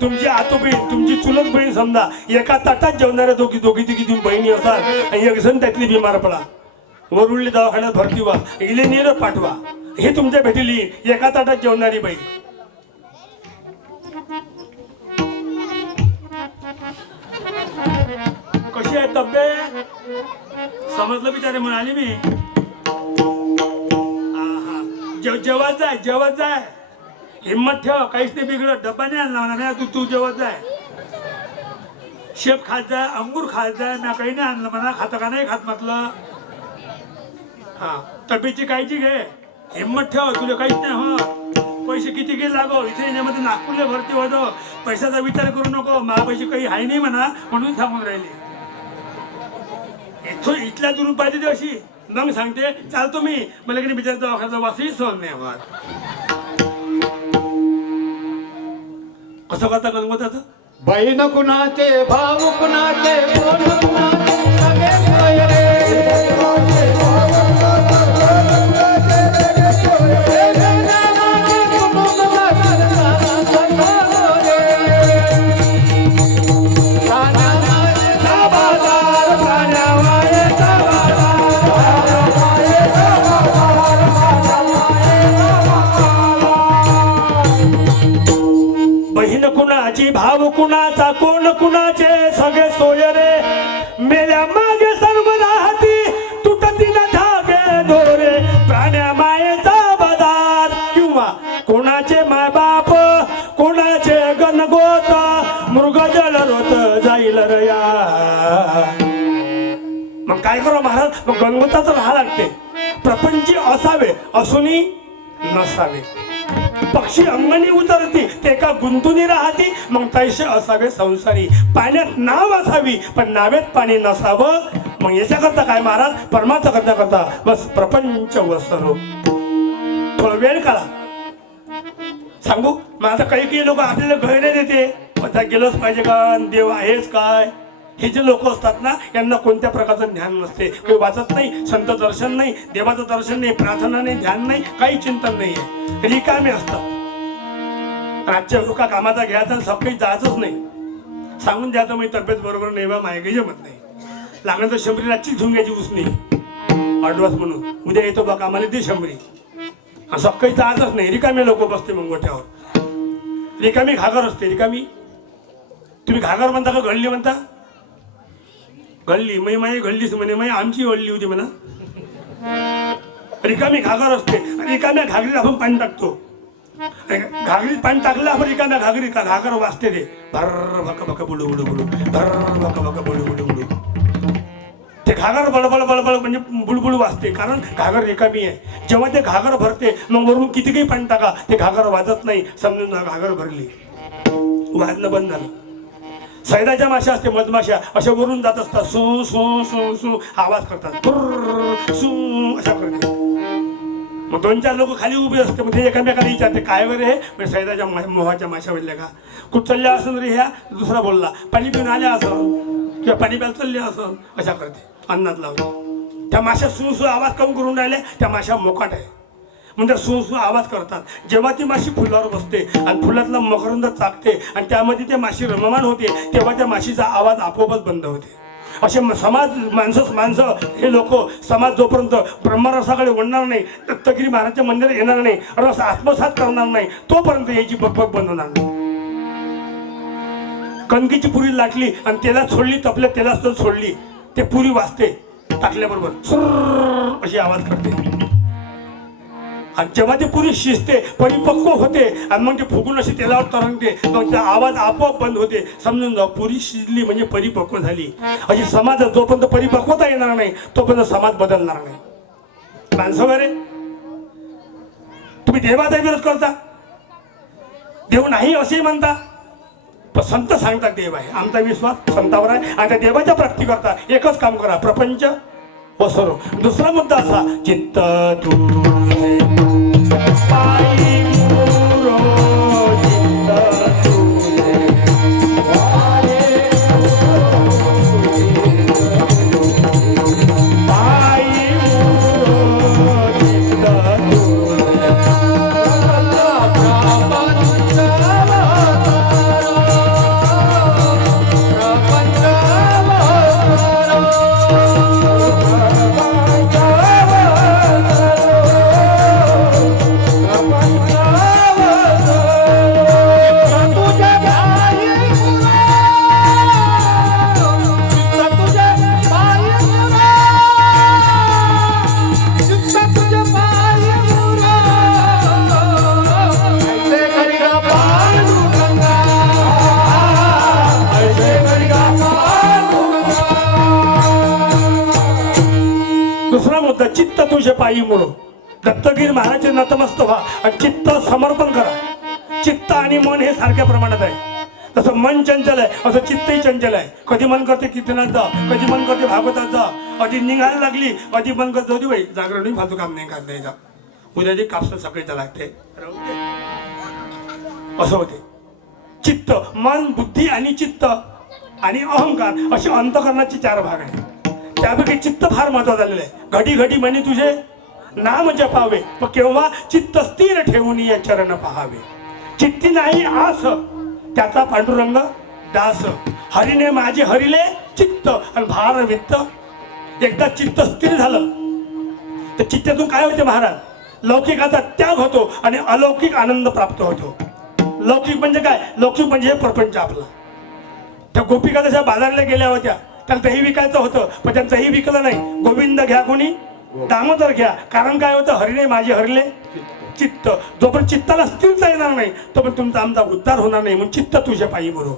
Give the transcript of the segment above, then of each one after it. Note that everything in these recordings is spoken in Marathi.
तुमची आतू बहीण तुमची चुलत बहीण समजा एका ताटात जेवणाऱ्या दोघी दोघी तिघी तुम्ही बहिणी असाल आणि एक जण त्यातली बिमार पडा. वरुळली दवाखान्यात भरती व्हा इले पाठवा. हे तुमच्या भेटीली एका ताटात जेवणारी बाई. कशी आहे तब्येत? समजलं बिचारे म्हणाली मी? आहा. जेव जेवत जाय जेवत जाय. हिंमत ठेव काहीच नाही बिघडत. डब्बा नाही आणला म्हणा नाही, तू तू जेवत जाय. शेप खात जाय अंगूर खात जाय मी काही नाही आणलं म्हणा खातं का नाही खात म्हटलं. हा तब्येतची काळजी घे. हिंमत ठेव तुला काहीच नाही हो पैसे किती घे लागो? इथे येण्यामध्ये नागपूरला भरती होतो. पैशाचा विचार करू नको. मला पैसे काही आहे नाही म्हणा म्हणून सांगून राहिले. इथून इथल्या दुरून पाहिजे ते अशी. मग सांगते चालतो मी. मला की बिचार दवाखान्याचा वासही सहन नाही होत. कसं करता गणगोताचं बहीण कुणाचे भाऊ कुणाचे कोण कुणाचे? स्वतःच राहा लागते. प्रपंची असावे असूनही नसावे. पक्षी अंगणी उतरती ते का गुंतुनी राहती मग तैसे असावे संसारी. पाण्यात नाव असावी पण नावेत पाणी नसावं. मग याच्याकरता काय महाराज? परमार्थ करता करता बस प्रपंच वसरो. थोडा वेळ काढा. सांगू? मग आता काही काही लोक आपल्याला गैरे देते. आता गेलंच पाहिजे का? देव आहेच काय? हे जे लोक असतात ना यांना कोणत्या प्रकारचं ज्ञान नसते. काही वाचत नाही संत दर्शन नाही देवाचं दर्शन नाही प्रार्थना नाही ध्यान नाही काही चिंतन नाहीये. रिकामे असतात. राज्य लोका कामाचा घ्यायचा आणि सकाळी जायचंच नाही. सांगून द्यायचं मी तब्येत बरोबर नाही बा मायगे जमत नाही. लागलं तर शंभरी रातची घेऊन घ्यायची नाही अडवास म्हणून. उद्या येतो बा कामाला दे शंभरी. आणि सकाळी जायचंच नाही. रिकामी लोक बसते मग गोठ्यावर रिकामी घागर असते रिकामी. तुम्ही घागर म्हणता का घडली म्हणता? घडली मै माई घडलीच म्हणे माई आमची घडली होती म्हणा. रिकामी घागर असते. रिकाम्या घागरीत आपण पाणी टाकतो. घागरीत पाणी टाकलं आपण रिकाम्या घागरीत का घागर वाजते ते. भर भक भक बुडू बुडू बुडू. भर भक भक बुडू बुडू बुडू. ते घागर बळबळ बळबळ म्हणजे बुळबुळ वाजते. कारण घागर रिकामी आहे. जेव्हा ते घागर भरते मग वरून किती काही पाणी टाका ते घागर वाजत नाही. समजून घागर भरली. वाजणं बंद झालं. सैदाच्या माशा असते मधमाशा अशा वरून जात असतात. सू सू सू सू. आवाज करतात. सू अशा करते मग दोन चार लोक खाली उभे असते. मग ते एकामेकाला विचारते काय वगैरे हे? म्हणजे सैदाच्या मोहाच्या माशा बोलल्या का? कुठ चालल्या असं रे ह्या? दुसरा बोलला पाणी पिऊन आल्या असं. किंवा पाणी प्यायला चालले असं. अशा करते. अन्नात लावते. त्या माशा सू सू आवाज कम करून राहिल्या? त्या माशा मोकाट आहे. म्हणजे सू सू आवाज करतात. जेव्हा ती माशी फुलावर बसते आणि फुलातला मकरंद चाकते आणि त्यामध्ये ते माशी रममान होते तेव्हा त्या माशीचा आवाज आपोआपच बंद होते. असे समाज माणसं माणसं हे लोक समाज जोपर्यंत ब्रह्मरसाकडे वळणार नाही दत्तगिरी महाराजच्या मंदिरात येणार नाही रस आत्मसात करणार नाही तोपर्यंत याची बकबक बंद होणार नाही. कणकीची पुरी लाटली आणि तेलात सोडली तपल्या तेलात सोडली ते पुरी वाजते टाकल्याबरोबर सुर अशी आवाज करते. आणि जेव्हा ते पुरी शिजते परिपक्व होते आणि मग ते फुगून अशी तेलावर तरंगते. मग त्या आवाज आपोआप बंद होते. समजून जाऊ पुरी शिजली म्हणजे परिपक्व झाली. अशी समाज जोपर्यंत परिपक्वता येणार नाही तोपर्यंत समाज बदलणार नाही. माणसं वगैरे तुम्ही देवाचा विरोध करता? देव नाही असेही म्हणता? पण संत सांगतात देव आहे. आमचा विश्वास संतावर आहे. आणि त्या देवाच्या प्राप्ती करता. एकच काम करा. प्रपंच वसरो दुसरा मुद्दा असा चित्त तू पायी आई म्हणून. पायी दत्तगिरी महाराजचे नतमस्त व्हा आणि चित्त समर्पण करा. चित्त आणि मन हे सारख्या प्रमाणात आहे. तसं मन चंचल आहे असं चित्तही चंचल आहे. कधी मन करते कीर्तनात जा कधी मन करते भागवतात जा. कधी निघायला लागली कधी मन करते होती बाई जागरण फालतू काम नाही करत नाही जा. उद्या जे कापसा सकाळीचं लागते राहू दे. असं होते. चित्त मन बुद्धी आणि चित्त आणि अहंकार असे अंतकरणाचे चार भाग आहेत. त्यापैकी चित्त फार महत्वाचं झालेलं आहे. घडी घडी म्हणे तुझे नाम जपावे व केव्हा चित्त स्थिर ठेवून या चरण पहावे. चित्ती नाही आस. त्याचा पांडुरंग दास. हरिने माझे हरिले चित्त आणि भार वित्त. एकदा चित्त स्थिर झालं. तर चित्तातून काय होते महाराज? लौकिकाचा त्याग होतो आणि अलौकिक आनंद प्राप्त होतो. लौकिक म्हणजे काय? लौकिक म्हणजे हे प्रपंच आपला. त्या गोपिका जशा बाजारला गेल्या होत्या त्यांना दही विकायचं होतं पण त्यांचंही विकलं नाही. गोविंद घ्या कोणी? दामोदर घ्या. कारण काय होतं? हरिणे माझे हरले. चित्त. जोपर्यंत चित्ताला स्थिरता येणार नाही तोपर्यंत तुमचा आमचा उद्धार होणार नाही म्हणून चित्त तुझ्या पायी बरो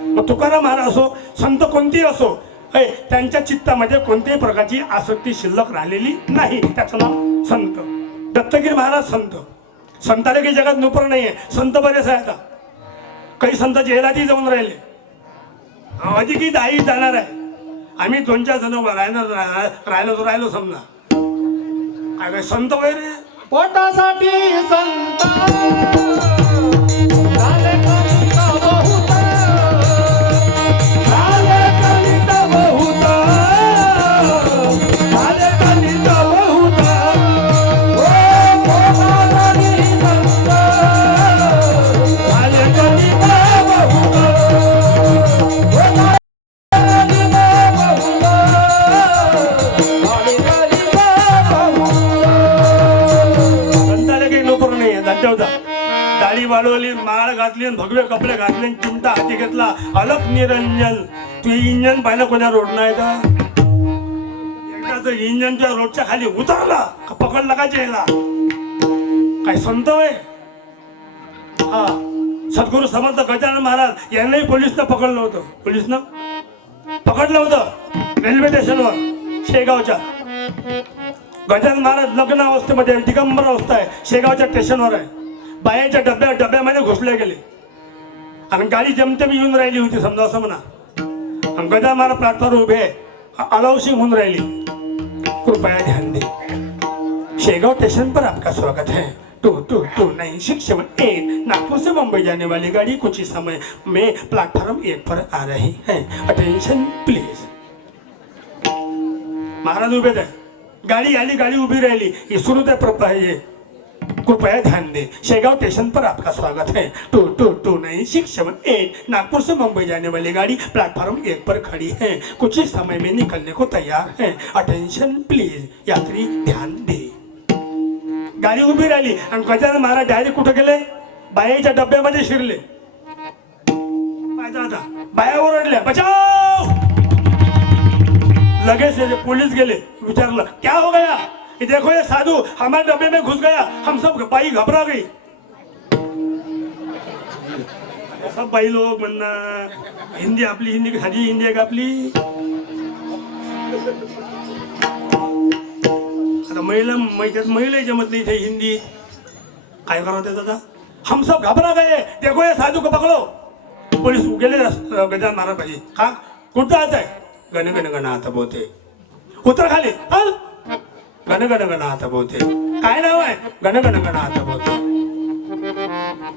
मग तुकाराम महाराज असो संत कोणतेही असो ऐ, त्यांच्या चित्तामध्ये कोणत्याही प्रकारची आसक्ती शिल्लक राहिलेली नाही. त्याचं नाव संत. दत्तगिरी महाराज संत. संताला काही जगात नुपर नाही आहे संत बरेच आहे आता. काही संत जेलातही जाऊन राहिले. अधिकही दाई जाणार आहे. आम्ही दोन चार जण राहिलो राहिलो राहिलो समजा. काय काय संत वगैरे? पोटासाठी संत इंजन कोण्या रोडनं आहे तर? एकदा जर इंजनच्या रोडच्या खाली उतरला का पकडला का जेला? काय संत आहे हा. सद्गुरू समर्थ गजानन महाराज यांनाही पोलिसनं पकडलं होतं. पोलिसनं? पकडलं होतं. रेल्वे स्टेशनवर शेगावच्या. गजानन महाराज लग्न अवस्थेमध्ये दिगंबर अवस्था आहे शेगावच्या स्टेशनवर आहे. बायाच्या डब्या डब्यामध्ये घुसले गेले. आणि गाडी जमतेम येऊन राहिली होती समजा असं म्हणा. गदा गजानन महाराज प्लॅटफॉर्म उभे अलाउसिंग होऊन राहिली. कृपया ध्यान दे. शेगाव स्टेशन पर आपका स्वागत है. Two two two nine six seven eight Nagpur से मुंबई जाने वाली गाड़ी कुछ ही समय में प्लेटफॉर्म एक पर आ रही है. अटेंशन प्लीज महाराज उभे थे. गाड़ी आली गाड़ी उभी राहिली. इसरू सुरू ते प्रप कृपया ध्यान दे. शेगाव स्टेशन पर आपका स्वागत है. Two two two nine six seven eight Nagpur से मुंबई जाने वाली गाड़ी प्लेटफॉर्म एक पर खड़ी है. कुछ ही समय में निकलने को तैयार है. अटेंशन प्लीज यात्री ध्यान दे. गाडी उभी राहिली. आणि गजानन महाराज डायरेक्ट कुठे गेले? बायाच्या डब्यामध्ये शिरले. पाहिजे बाया ओरडल्या बचाव! लगेच पोलीस गेले विचारलं क्या हो गया? कि देखो ये साधु हमारे डब्बे में घुस गया हम सब भाई घबरा गई। सब भाई लोग म्हणणार हिंदी आपली हिंदी साधी हिंदी आहे का आपली। आता महिला त्यात महिला जमत नाही इथे हिंदी काय करावं त्याचं आता हम सब घाबरा गए देखो ये साधू को पकड़ो। पोलीस गेले गजान मारा पाहिजे हा कुठं आता आहे? गण गण गण आता बोलते उतर खाली हा गण गण काय नाव आहे? गण गण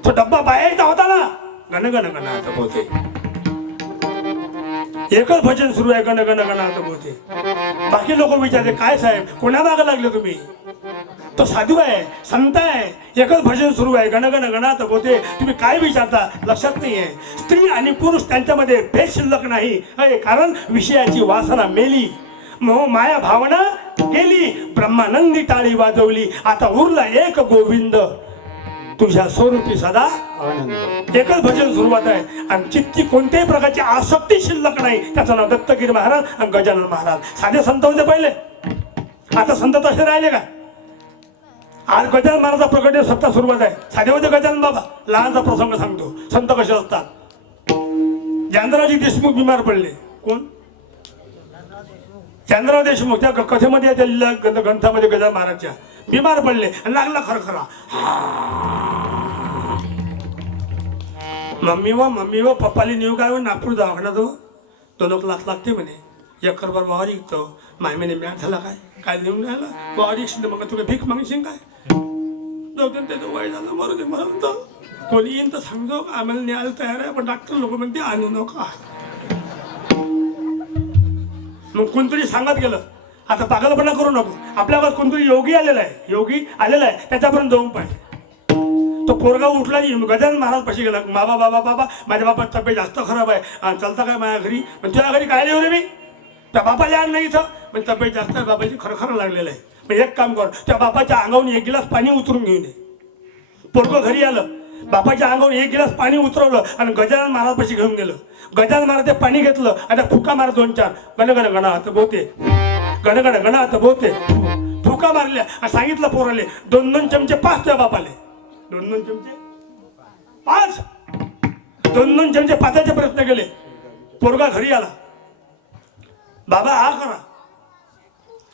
तो डब्बा बाहेरचा होता ना? गण गण एकच भजन सुरू आहे गण गण बाकी लोक विचारते काय साहेब कोणा मागं लागले तुम्ही? तो साधू आहे संत आहे. एकच भजन सुरू आहे गणगण गणात बोते तुम्ही काय विचारता? लक्षात नाही आहे स्त्री आणि पुरुष त्यांच्यामध्ये भेद शिल्लक नाही कारण विषयाची वासना मेली. मोह माया भावना गेली ब्रह्मानंदी टाळी वाजवली. आता उरला एक गोविंद. तुझ्या स्वरूपी सदा आनंद. एकच भजन सुरुवात आहे. आणि चित्ती कोणत्याही प्रकारची आसक्ती शिल्लक नाही. त्याचं नाव दत्तगिरी महाराज आणि गजानन महाराज. साधे संत होते पहिले. आता संत तसे राहिले का? आज गजानन महाराजचा प्रकट सत्ता सुरुवात आहे. साधे होते गजानन बाबा. लहानचा प्रसंग सांगतो. संत कसे असतात? जानराजी देशमुख बिमार पडले. कोण? चंद्रराव देशमुख त्या कथेमध्ये त्या ग्रंथामध्ये गजा महाराजच्या बिमार पडले आणि लागला खरखरा. मम्मी व मम्मी व पप्पाली नेऊ काय नागपूर दवाखाना हो. तो दोन एक लाख लागते म्हणे. एक खरभर वावर विकतो मायमेने मॅच झाला काय? काय नेऊन राहिला? वावर विकशील मग तुला भीक मागशील काय? जाऊ दे त्याचं वय झालं मरू दे मला तर कोणी येईन तर सांगतो. आम्हाला न्यायला तयार आहे पण डॉक्टर लोक म्हणते आणू नका. मग कोणतरी सांगत गेलं आता पागलपणा करू नको. आपल्यावर कोणतरी योगी आलेला आहे योगी आलेला आहे त्याच्यापर्यंत जाऊन पाहिजे तो पोरगा उठला नाही गजानन महाराज पाशी गेला बाबा बाबा बाबा माझ्या बापाची तब्येत जास्त खराब आहे. चलता चालता काय माझ्या घरी? पण तुझ्या घरी काय लिहू रे मी? त्या बापाला आण नाही इथं. पण तब्येत जास्त आहे बाबाची खरखर लागलेलं आहे. मग एक काम कर त्या बापाच्या अंगावरून एक गिलास पाणी उतरून घेऊन ये. पोरगं घरी आलं. बापाच्या अंगावर एक गिलास पाणी उतरवलं आणि गजानन महाराजपाशी घेऊन गेलं. गजानन महाराज ते पाणी घेतलं आणि त्या फुका मार दोन चार. गणगण गण गणा हात बोते. गणगण गण गणा हात बोते. फुका मारल्या आणि सांगितलं पोराले दोन दोन चमचे पाच त्या बापाले. दोन दोन चमचे? पाच. दोन दोन चमचे पाचाचे प्रयत्न केले. पोरगा घरी आला. बाबा हा करा.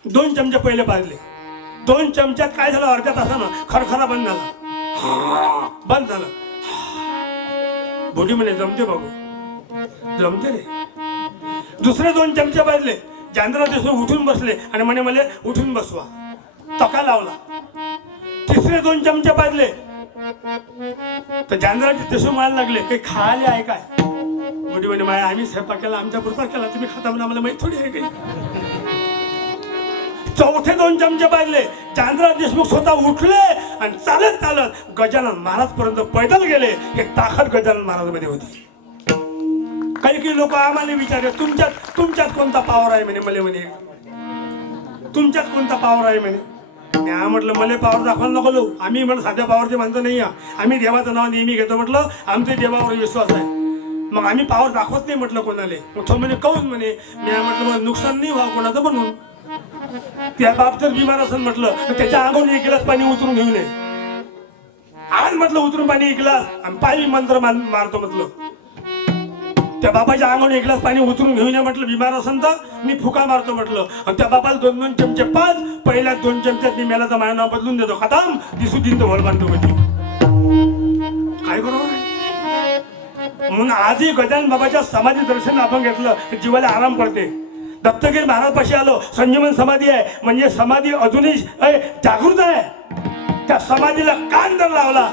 दोन चमचे पहिले पाजले दोन चमच्यात काय झालं अर्ध्या तासानं? खरखरा बंद झाला. बंद झालं. बुढी म्हणे जमते बाबू. जमते रे. दुसरे दोन चमचे पाजले चांद्रा देशमुख उठून बसले आणि म्हणे मला उठून बसवा. तका लावला. तिसरे दोन चमचे पाजले तर चांद्राचे दिसून म्हणायला लागले. काही खायला आहे काय? मोठी म्हणे माया आम्ही स्वयंपाक केला आमच्या बरोबर केला तुम्ही खाता म्हणून आम्हाला माहीत थोडी आहे काही. चौथे दोन चमचे पाजले चांद्रा देशमुख स्वतः उठले आणि चालत चालत गजानन महाराज पर्यंत पैदल गेले. हे ताकद गजानन महाराजमध्ये होती. काही काही लोक आम्हाला विचारले तुमच्यात तुमच्यात कोणता पावर आहे? म्हणे मले म्हणे तुमच्यात कोणता पावर आहे? म्हणे. म्या म्हटलं मला पावर दाखवायला नको लो आम्ही म्हटलं साध्या पावरचे माणसं नाही आहे आम्ही देवाचं नाव नेहमी घेतो म्हटलं आमच्या देवावर विश्वास आहे. मग आम्ही पावर दाखवत नाही म्हटलं कोणाला. मग तो म्हणे काऊन म्हणे. म्या म्हटलं मग नुकसान नाही व्हावं कोणाचं म्हणून. त्या बाप जर बिमार असं म्हटलं तर त्याच्या अंगून एक गिलास पाणी उतरून घेऊ नये. आज म्हटलं उतरून पाणी एक गिलास आणि पायी मंत्र मारतो म्हटलं. त्या बाबाच्या अंगून एक ग्लास पाणी उतरून घेऊन ये म्हटलं बिमार असेल तर मी फुका मारतो म्हटलं. आणि त्या बाबाला दोन दोन चमचे पाच पहिल्या दोन चमच्यात मी मेलाचा तर माझं नाव बदलून देतो. खताम. दिसू दिन तर बांधतो कधी. काय बरोबर म्हणून आजही गजानन बाबाच्या समाधी दर्शन आपण घेतलं तर जीवाला आराम पडते. दत्तगिरी महाराजपाशी आलो. संजीवन समाधी आहे. म्हणजे समाधी अजूनही जागृत आहे. त्या समाधीला कान जर लावला.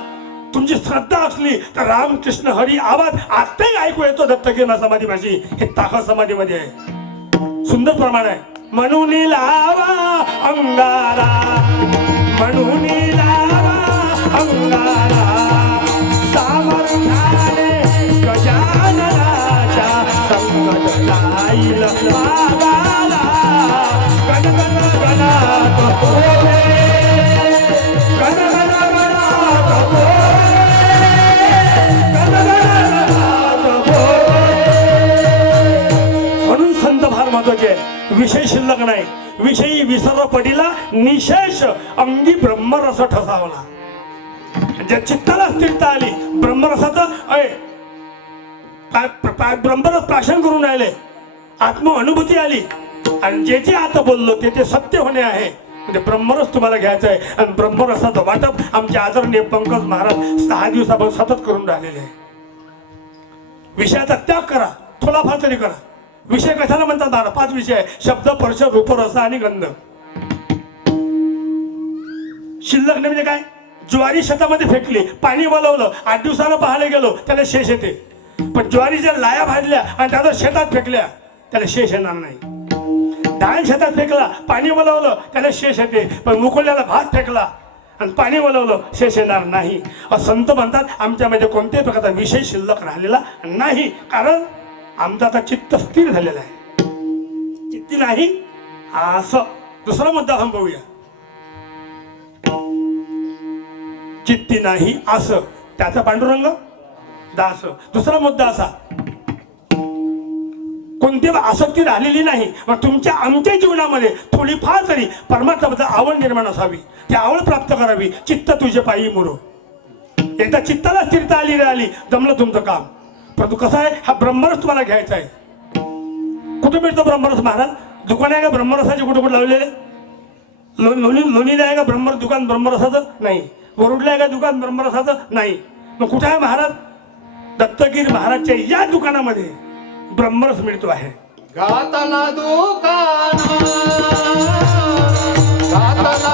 तुमची श्रद्धा असली तर रामकृष्ण हरी आवाज आत्ताही ऐकू येतो दत्तगिरी समाधी पाशी. हे ताकद समाधीमध्ये आहे. सुंदर प्रमाण आहे. म्हणून लावा अंगारा. म्हणून लावा अंगारा. विषयी विसर निशेष अंगी ब्रह्मरस ठसावला ज्या चित्ताला स्थिरता आली ब्रह्मरसाचं अय ब्रह्मरस प्राशन करून राहिले आत्म अनुभूती आली. आणि जे जे आता बोललो ते ते सत्य होणे आहे. म्हणजे ब्रह्मरस तुम्हाला घ्यायचं आहे. आणि ब्रह्मरसाचं वाटप आमचे आदरणीय पंकज महाराज सहा दिवसापासून सतत करून राहिलेले आहे. विषयाचा त्याग करा थोडाफार तरी करा. विषय कशाला म्हणतात दादा? पाच विषय आहे. शब्द स्पर्श रूप रस आणि गंध. शिल्लक नाही म्हणजे काय? ज्वारी शेतामध्ये फेकली पाणी बोलवलं आठ दिवसानं पाहायला गेलो त्याला शेष येते. पण ज्वारीच्या लाया भाजल्या आणि त्याला शेतात फेकल्या त्याला शेष येणार नाही. धान शेतात फेकला पाणी बोलवलं त्याला शेष येते. पण मुकुल्याला भात फेकला आणि पाणी बोलवलं शेष येणार नाही. संत म्हणतात आमच्यामध्ये कोणत्याही प्रकारचा विषय शिल्लक राहिलेला नाही. कारण आमचं आता चित्त स्थिर झालेलं आहे. चित्ती नाही असं दुसरा मुद्दा थांबवूया. चित्ती नाही असं. त्याचा पांडुरंग? दास. दुसरा मुद्दा असा. कोणती आसक्ती राहिलेली नाही मग तुमच्या आमच्या जीवनामध्ये थोडीफार तरी परमात्माबद्दल आवड निर्माण असावी. ती आवड प्राप्त करावी. चित्त तुझे पायी मुरो. एकदा चित्ताला स्थिरता आली राहिली जमलं तुमचं काम. परंतु कसं आहे हा ब्रह्मरस तुम्हाला घ्यायचा आहे. कुठे मिळतो ब्रह्मरस महाराज? दुकान आहे का ब्रह्मरसाचे कुठे कुठे लावलेले? लोणी लोणीला आहे का ब्रह्म दुकान ब्रह्मरसाचं? नाही. वरुडला आहे का दुकान ब्रह्मरसाचं? नाही. मग कुठे आहे महाराज? दत्तगीर महाराजच्या या दुकानामध्ये ब्रह्मरस मिळतो आहे. गाताना दुकान. गाताना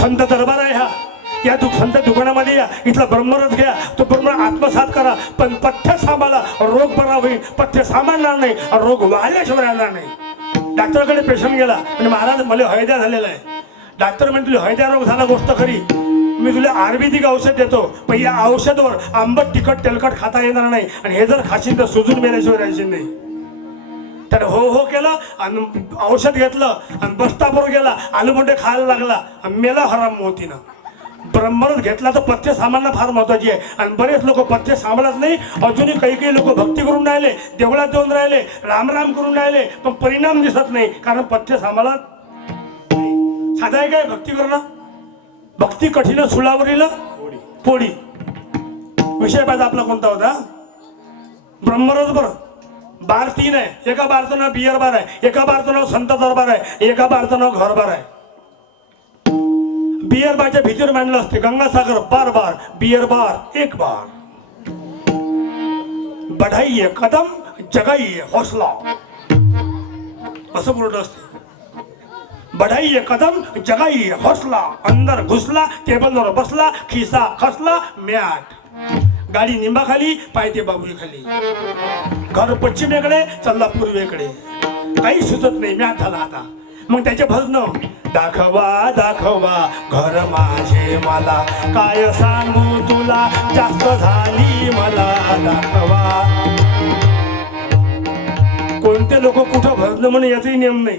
संत दरबार आहे हा. या तू संत दुकानामध्ये या. इथला ब्रह्मरस घ्या. तो ब्रह्म आत्मसात करा. पण पथ्य सांभाळा रोग बरा होईल. पथ्य सांभाळणार नाही. आणि रोग वाहिल्याशिवाय राहणार नाही. डॉक्टरकडे पेशंट गेला. म्हणजे महाराज मला हयद्या झालेला आहे डॉक्टर म्हणजे तुला हयद्या रोग झाला गोष्ट खरी. मी तुला आयुर्वेदिक औषध देतो. पण या औषधावर आंबट तिखट तेलकट खाता येणार नाही. आणि हे जर खाशील तर सुजून मेल्याशिवाय राहायची नाही. तर हो हो केलं आणि औषध घेतलं आणि बसस्टॉपवर गेला आलू मोठे खायला लागला. आणि मेला हराम मोतीनं. ब्रह्मरस घेतला तर पथ्य सामान्य फार महत्वाची आहे. आणि बरेच लोक पथ्य सांभाळत नाही. अजूनही काही काही लोक भक्ती करून राहिले देवळात जाऊन राहिले राम राम करून राहिले पण परिणाम दिसत नाही. कारण पथ्य सांभाळत. साधं आहे काय भक्ती करणं? भक्ती कठीण सुळावरील पोळी. विषय पाहिजे आपला कोणता होता? ब्रह्मरस बरं. बार तीन आहे एका बारचं नाव बियर बार आहे. एका बारचं नाव संत दरबार आहे. एका बारचं नाव घर बार आहे. बियर बारच्या भीतीवर मांडलं असते. गंगासागर बार बार बियर बार एक बार. बढाई कदम जगाई हौसला. असं बोलत असते. बढाई कदम जगाई हौसला. अंदर घुसला टेबलवर बसला खिसा खसला मॅट गाडी निंबाखाली पायते बाबुई खाली. घर पश्चिमेकडे चालला पूर्वेकडे. काही सुचत नाही मी झाला आता. मग त्याचे भजन दाखवा दाखवा घर माझे मला. काय सांगू तुला जास्त झाली मला दाखवा. कोणते लोक कुठं भजन म्हणून याचाही नियम नाही.